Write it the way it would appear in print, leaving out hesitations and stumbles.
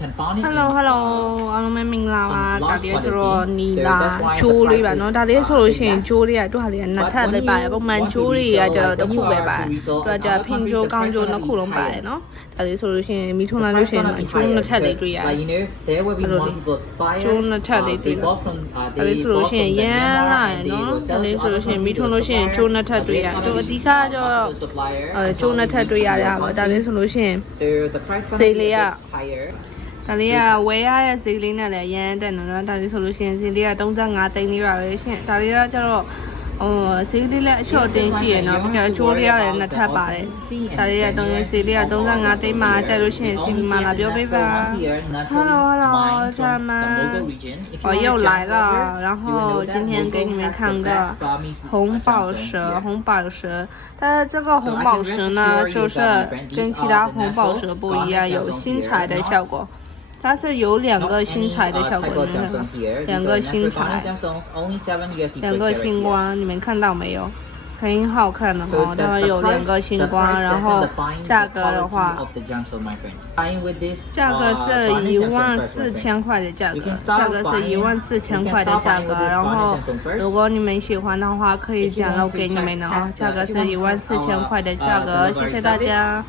Hello，အားလုံးပဲမင်္ဂလာပါဒါလေးကျတော့နီလာဂျိုးလေးပါနော်ဒါလေးဆိုလို့ရှိရင်ဂျိုးလေးကသူ့ဟာလေးကနှစ်ထပ်လေးပါတယ်ပုံမှန်ဂျိုးတွေကကျတော့တစ်ခုပဲပါတယ်သူကကျဖင်ဂျိုးကောင်းဂျိုးနှစ်ခုလုံးပါတယ်နော်ဒါလေးဆိုလို့ရှိရင်မီထုံလာလို့ရှိရင်ဂျိုးနှစ်ထပ်လေးတွေ့ရတယ်ဂျိုးနှစ်ထပ်လေးတွေ့တယ်ဒါလေးဆိုလို့ရှိရင်ရမ်းလာရယ်နော်ဒါလေးဆိုလို့ရှိရင်မီထုံလို့ရှိရင်ဂျိုးနှစ်ထပ်တွေ့ရတယ်သူအဓိကကျတော့ဂျိုးနှစ်ထပ်တွေ့ရတာပါဒါလေးဆိုလို့ရှိရင်စေးလေးကဒါလေးကဝယ်ရတဲ့ဈေးလေးနဲ့လည်းရမ်းတက်နော်ဒါလေးဆိုလို့ရှိရင်ဈေးလေးက35သိန်းလေးပါပဲရှင်ဒါလေးကကျတော့ဈေးလေးလည်းအလျှော့တင်ရှိရနော်ပြီးတော့ကျိုးလေးရတယ်နှစ်ထပ်ပါတယ်ဒါလေးကတုံးရဈေးလေးက35သိန်းမှာကျလို့ရှိရင်စီမံလာပြောပေးပါ Hello 家人们我又来了然后今天给你们看个红宝石但是这个红宝石呢就是跟其他红宝石不一样有星彩的效果它是有2个星彩的效果，2个星彩，2个星光，你们看到没有？很好看的哦，它有2个星光，然后价格的话，价格是14000块的价格，价格是14000块的价格，然后如果你们喜欢的话，可以讲漏给你们的哦，价格是14000块的价格，谢谢大家。